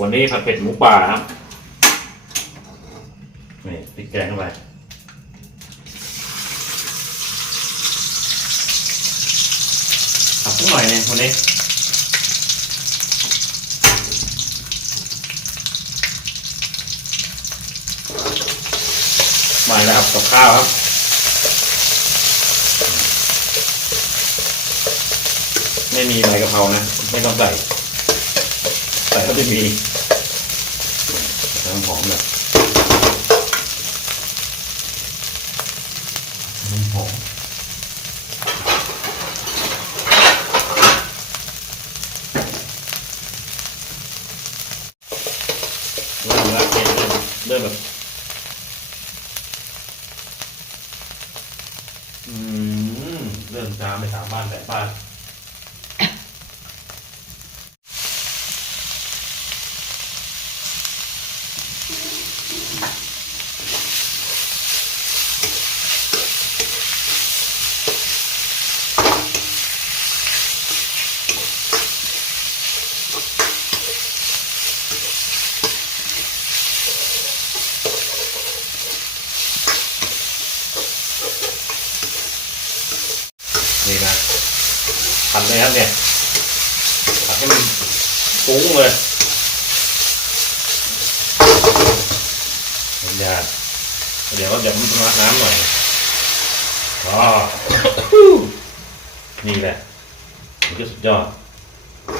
วันนี้ผัดเผ็ดหมูป่าครับ นี่พริกแกงเข้าไปผัดสักหน่อยหนึงวันนี้มาแล้วครับกับข้าวครับไม่มีใบกะเพรานะ ไม่ต้องใส่ ใส่ก็จะมีน้ำหอมแบบน้ำหอมเริ่มล้วเริ่มเริ่มแบบอืมเริ่มจ้าไปสามบ้านแปดบ้าน นี่นะผัดเลยครับเนี่ยผัดให้มันฟุ้งเลยน้ำยาเดี๋ยวเดี๋ยวมันมน้ำหน่อยอ๋อนี่แหละนี่ก็สุดยอด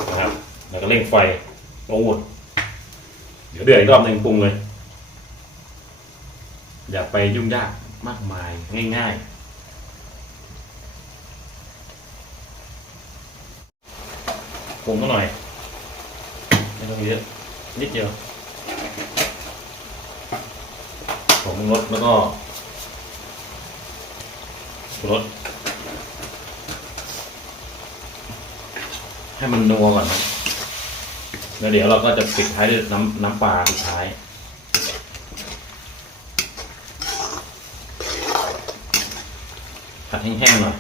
นะครับ แล้วก็เร่งไฟโอ้โหเดี๋ยวเดือดอีกรอบหนึ่งปรุงเลย อย่าไปยุ่งยากมากมายง่าย ๆ ปรุงก็หน่อยไม่ต้องเยอะนิดเดียวของรสแล้วก็ชูรสให้มันนัวก่อนนะแล้วเดี๋ยวเราก็จะปิดท้ายด้วยน้ำน้ำปลาสุดท้ายผัดแห้งๆหน่อย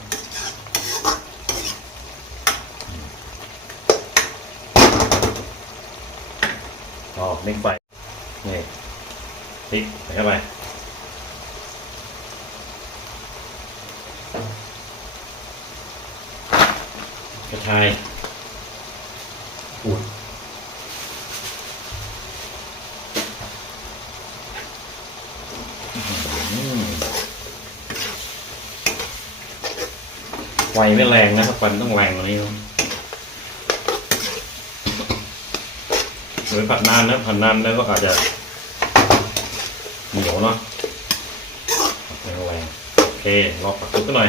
ก็เร่งไฟนี่พริกใส่เข้าไปกระชายอุดไฟไม่แรงนะครับไฟมันต้องแรงกว่านี้นะ หรือผัดนานนะผัดนานแล้วก็อาจจะเหนียวเนาะแรงแรงโอเคลองรัดซุปกันหน่อย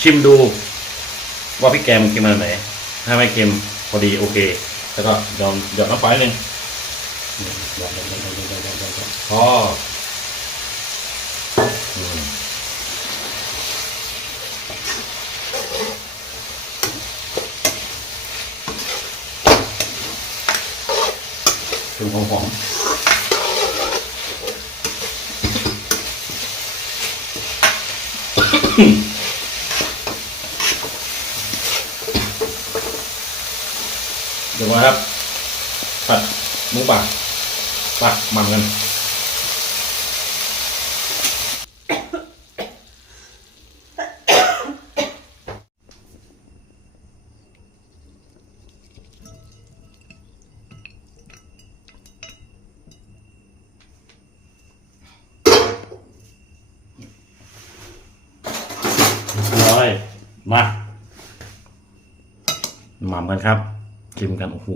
ชิมดูว่าพี่แกมเค็มขนาดไหน ถ้าไม่เค็มพอดีโอเค แล้วก็ยอมหยอดน้ำไฟหนึ่งหยอดหยอดหยอดหยอดหยอดพอ ถึงหอมหอมเดี๋ยวมาครับผัดหมูป่าปักมันกัน ร้อย มาหม่ำกันครับชิมกันโอ้โห